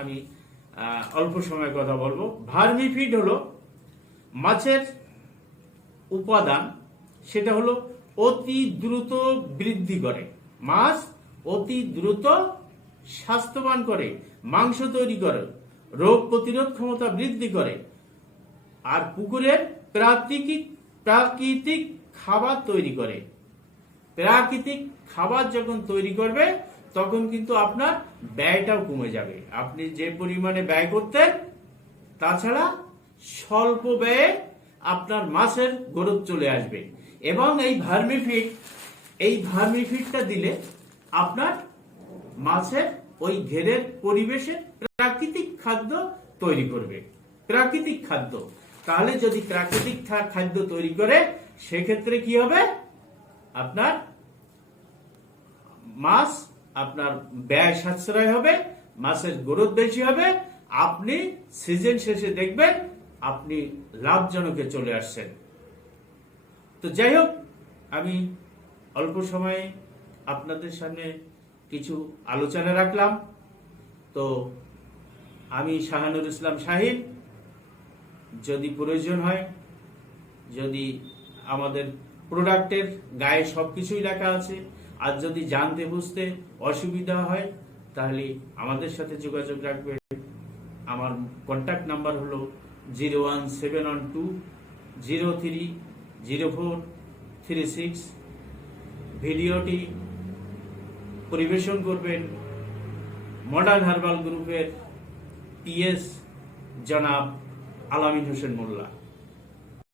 আমি অল্প সময় কথা বলবো। ভার্মিফিড হলো মাছের উপাদান, সেটা হলো অতি দ্রুত বৃদ্ধি করে, মাছ অতি দ্রুত স্বাস্থ্যবান করে, মাংস তৈরি করে, রোগ প্রতিরোধ ক্ষমতা বৃদ্ধি করে, আর পুকুরের প্রাকৃতিক খাবার তৈরি করে। প্রাকৃতিক খাবার যখন তৈরি করবে তখন কিন্তু আপনার ব্যয়টাও কমে যাবে। আপনি যে পরিমাণে ব্যয় করতেন তাছাড়া স্বল্প ব্যয়ে আপনার মাছের গ্রোথ চলে আসবে। এবং এই ভার্মিফিডটা দিলে আপনার মাছের ওই ঘেরের পরিবেশে প্রাকৃতিক খাদ্য তৈরি করবে। প্রাকৃতিক খাদ্য, তাহলে যদি প্রাকৃতিক খাদ্য তৈরি করে সেক্ষেত্রে কি হবে, আপনার মাছ আপনার ব্যয় সাশ্রয় হবে, মাছের গ্রোথ বেশি হবে, আপনি সিজন শেষে দেখবেন আপনি লাভজনকে চলে আসছেন। তো যাই হোক, আমি অল্প সময়ে আপনাদের সামনে কিছু আলোচনা রাখলাম। তো আমি শাহানুর ইসলাম শাহিন, যদি প্রয়োজন হয়, যদি আমাদের প্রোডাক্টের গায়ে সবকিছুই লেখা আছে, আর যদি জানতে বুঝতে অসুবিধা হয় তাহলে আমাদের সাথে যোগাযোগ রাখবেন। আমার কন্ট্যাক্ট নাম্বার হলো 01712030436। ভিডিওটি পরিবেশন করবেন মডার্ন হার্বাল গ্রুপের পিএস জনাব আলামিন হোসেন মোল্লা।